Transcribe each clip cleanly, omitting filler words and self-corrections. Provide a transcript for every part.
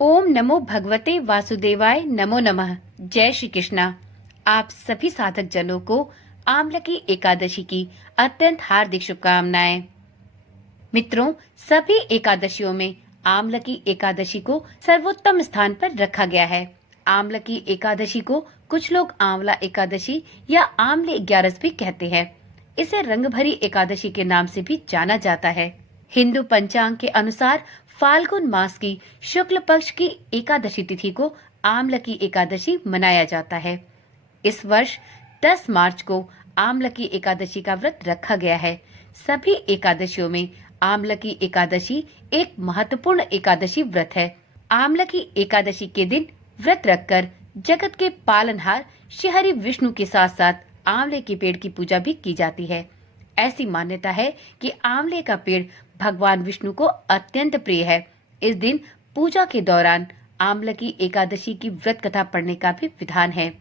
ओम नमो भगवते वासुदेवाय नमो नमः। जय श्री कृष्णा। आप सभी साधक जनों को आमलकी एकादशी की अत्यंत हार्दिक शुभकामनाएं। मित्रों, सभी एकादशियों में आमलकी एकादशी को सर्वोत्तम स्थान पर रखा गया है। आमलकी एकादशी को कुछ लोग आंवला एकादशी या आमले 11 भी कहते हैं। इसे रंगभरी एकादशी के नाम से भी जाना जाता है। हिंदू पंचांग के अनुसार फाल्गुन मास की शुक्ल पक्ष की एकादशी तिथि को आमलकी एकादशी मनाया जाता है। इस वर्ष 10 मार्च को आमलकी एकादशी का व्रत रखा गया है। सभी एकादशियों में आमलकी एकादशी एक महत्वपूर्ण एकादशी व्रत है। आमलकी एकादशी के दिन व्रत रखकर जगत के पालनहार श्रीहरि विष्णु के साथ साथ आंवले के पेड़ की पूजा भी की जाती है। ऐसी मान्यता है कि आंवले का पेड़ भगवान विष्णु को अत्यंत प्रिय है। इस दिन पूजा के दौरान आमलकी एकादशी की व्रत कथा पढ़ने का भी विधान है।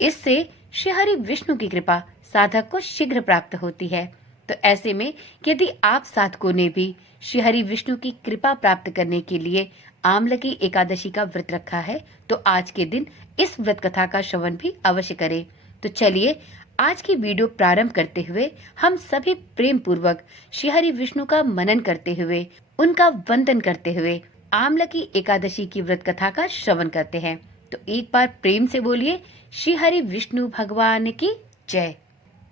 इससे श्रीहरि विष्णु की कृपा साधक को शीघ्र प्राप्त होती है। तो ऐसे में यदि आप साधकों ने भी श्रीहरि विष्णु की कृपा प्राप्त करने के लिए आमलकी एकादशी का व्रत रखा है, तो आज के दिन इस व्रत कथा का श्रवण भी अवश्य करें। तो चलिए आज की वीडियो प्रारंभ करते हुए हम सभी प्रेम पूर्वक श्रीहरि विष्णु का मनन करते हुए, उनका वंदन करते हुए आमलकी एकादशी की व्रत कथा का श्रवण करते हैं। तो एक बार प्रेम से बोलिए, श्रीहरि विष्णु भगवान की जय।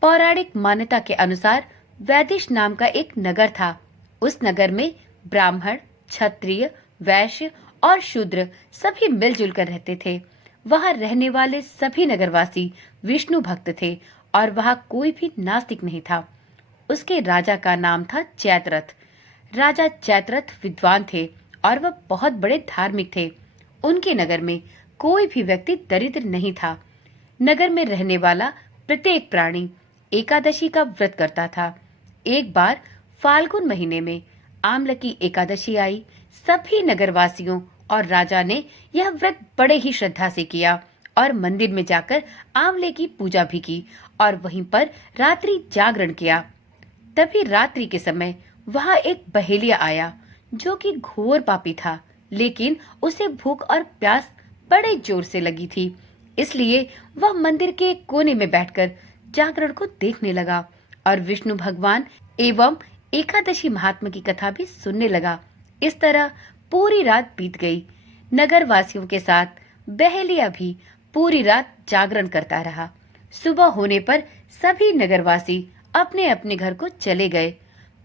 पौराणिक मान्यता के अनुसार वैदिश नाम का एक नगर था। उस नगर में ब्राह्मण, क्षत्रिय, वैश्य और शूद्र सभी मिलजुल कर रहते थे। वहां रहने वाले सभी नगरवासी विष्णु भक्त थे और वहां कोई भी नास्तिक नहीं था। उसके राजा का नाम था चैत्ररथ। राजा चैत्ररथ विद्वान थे और वह बहुत बड़े धार्मिक थे। उनके नगर में कोई भी व्यक्ति दरिद्र नहीं था। नगर में रहने वाला प्रत्येक प्राणी एकादशी का व्रत करता था। एक बार फाल्गुन महीने में आमलकी एकादशी आई। सभी नगरवासियों और राजा ने यह व्रत बड़े ही श्रद्धा से किया और मंदिर में जाकर आंवले की पूजा भी की और वहीं पर रात्रि जागरण किया। तभी रात्रि के समय वहां एक बहेलिया आया जो कि घोर पापी था, लेकिन उसे भूख और प्यास बड़े जोर से लगी थी। इसलिए वह मंदिर के कोने में बैठकर जागरण को देखने लगा और विष्णु भगवान एवं एकादशी महात्मा की कथा भी सुनने लगा। इस तरह पूरी रात बीत गई। नगर वासियों के साथ बहेलिया भी पूरी रात जागरण करता रहा। सुबह होने पर सभी नगरवासी अपने अपने घर को चले गए।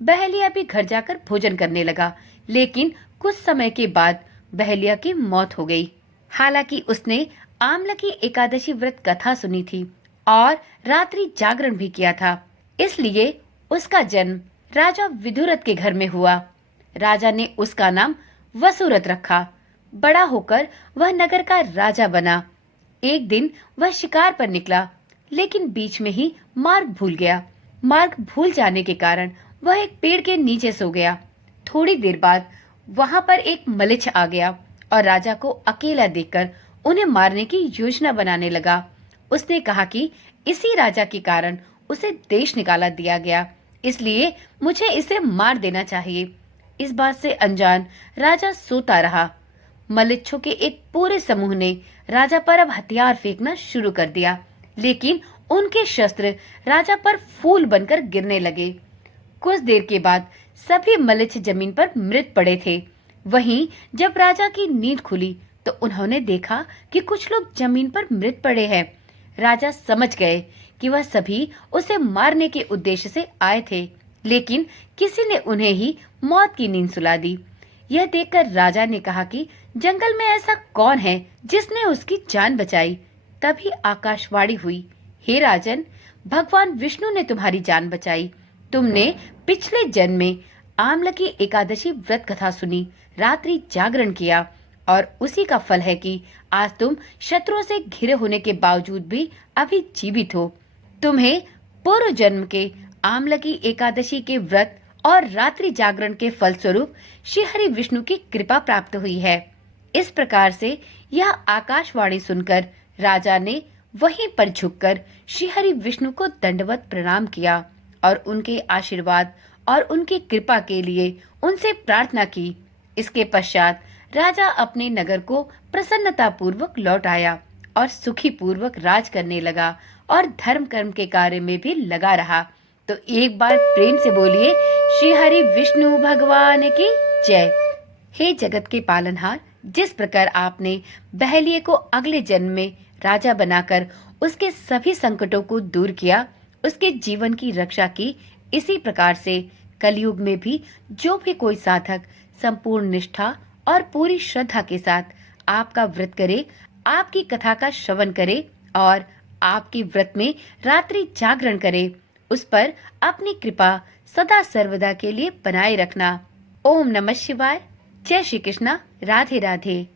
बहेलिया भी घर जाकर भोजन करने लगा, लेकिन कुछ समय के बाद बहेलिया की मौत हो गई। हालांकि उसने आमलकी एकादशी व्रत कथा सुनी थी और रात्रि जागरण भी किया था, इसलिए उसका जन्म राजा विदुरथ के घर में हुआ। राजा ने उसका नाम वसुरथ रखा। बड़ा होकर वह नगर का राजा बना। एक दिन वह शिकार पर निकला, लेकिन बीच में ही मार्ग भूल गया। मार्ग भूल जाने के कारण वह एक पेड़ के नीचे सो गया। थोड़ी देर बाद वहां पर एक मलिच्छ आ गया और राजा को अकेला देखकर उन्हें मारने की योजना बनाने लगा। उसने कहा कि इसी राजा के कारण उसे देश निकाला दिया गया, इसलिए मुझे इसे मार देना चाहिए। इस बात से अनजान राजा सोता रहा। मलिच्छों के एक पूरे समूह ने राजा पर अब हथियार फेंकना शुरू कर दिया, लेकिन उनके शस्त्र राजा पर फूल बनकर गिरने लगे। कुछ देर के बाद सभी मलिच्छ जमीन पर मृत पड़े थे। वहीं जब राजा की नींद खुली तो उन्होंने देखा कि कुछ लोग जमीन पर मृत पड़े हैं। राजा समझ गए कि वह सभी उसे मारने के उद्देश्य से आए थे, लेकिन किसी ने उन्हें ही मौत की नींद सुला दी। यह देखकर राजा ने कहा कि जंगल में ऐसा कौन है जिसने उसकी जान बचाई। तभी आकाशवाणी हुई, हे राजन, भगवान विष्णु ने तुम्हारी जान बचाई। तुमने पिछले जन्म में आमलकी एकादशी व्रत कथा सुनी, रात्रि जागरण किया और उसी का फल है कि आज तुम शत्रुओं से घिरे होने के बावजूद भी अभी जीवित हो। तुम्हें पूर्व जन्म के आमलकी एकादशी के व्रत और रात्रि जागरण के फलस्वरूप श्रीहरि विष्णु की कृपा प्राप्त हुई है। इस प्रकार से यह आकाशवाणी सुनकर राजा ने वहीं पर झुककर श्रीहरि विष्णु को दंडवत प्रणाम किया और उनके आशीर्वाद और उनकी कृपा के लिए उनसे प्रार्थना की। इसके पश्चात राजा अपने नगर को प्रसन्नता पूर्वक लौट आया और सुखी पूर्वक राज करने लगा और धर्म कर्म के कार्य में भी लगा रहा। तो एक बार प्रेम से बोलिए, श्री हरि विष्णु भगवान की जय। हे जगत के पालनहार, जिस प्रकार आपने बहलिए को अगले जन्म में राजा बनाकर उसके सभी संकटों को दूर किया, उसके जीवन की रक्षा की, इसी प्रकार से कलयुग में भी जो भी कोई साधक संपूर्ण निष्ठा और पूरी श्रद्धा के साथ आपका व्रत करे, आपकी कथा का श्रवण करे और आपके व्रत में रात्रि जागरण करे, उस पर अपनी कृपा सदा सर्वदा के लिए बनाए रखना। ओम नमः शिवाय। जय श्री कृष्णा। राधे राधे।